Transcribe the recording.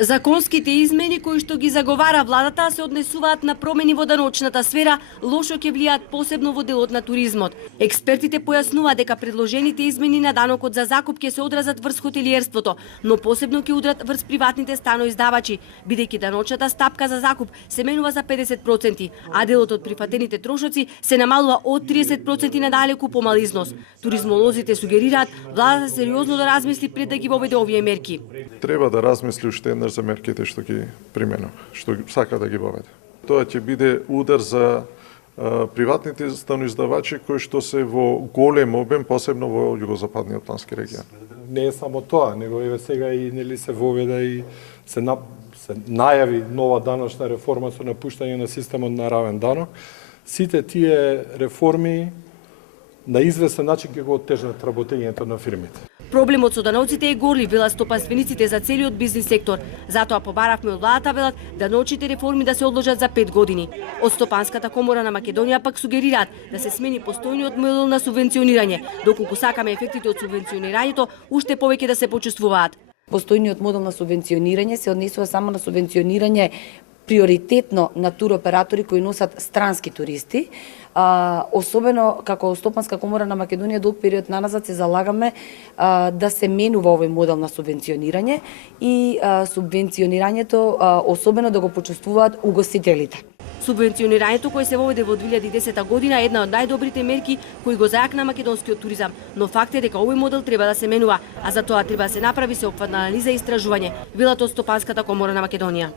Законските измени кои што ги заговара владата се однесуваат на промени во даночната сфера, лошо ќе влијаат посебно во делот на туризмот. Експертите појаснуваат дека предложените измени на данокот за закуп ќе се одразат врз хотелиерството, но посебно ќе удрат врз приватните станоиздавачи, бидејќи даночната стапка за закуп се менува за 50%, а делот од прифатените трошоци се намалува од 30% на далеку помал износ. Туризмолозите сугерираат владата сериозно да размисли пред да ги воведе овие мерки. Треба да размисли уште еднаш за мерките што ги применува, што сака да ги воведе. Тоа ќе биде удар за приватните станоиздавачи кои што се во голем обем, посебно во југозападниот плански регион. Не е само тоа, него еве сега и нели се воведе и се најави нова даночна реформа со напуштање на системот на равен данок. Сите тие реформи на известен начин ќе го оттежнат работењето на фирмите. Проблемот со даноците е горлив, велат стопанствениците за целиот бизнис сектор. Затоа побаравме од владата, велат, даночните реформи да се одложат за 5 години. Од Стопанската комора на Македонија пак сугерираат да се смени постојниот модел на субвенционирање, доколку сакаме ефектите од субвенционирањето уште повеќе да се почувствуваат. Постојниот модел на субвенционирање се однесува само на субвенционирање приоритетно на туроператори кои носат странски туристи. Особено како Стопанска комора на Македонија долг период наназад се залагаме да се менува овој модел на субвенционирање и субвенционирањето особено да го почувствуваат угостителите. Субвенционирањето кое се воведе во 2010 година е една од најдобрите мерки кои го зајакна македонскиот туризам, но факт е дека овој модел треба да се менува, а за тоа треба да се направи сеопфатна анализа и истражување, велат од Стопанската комора на Македонија.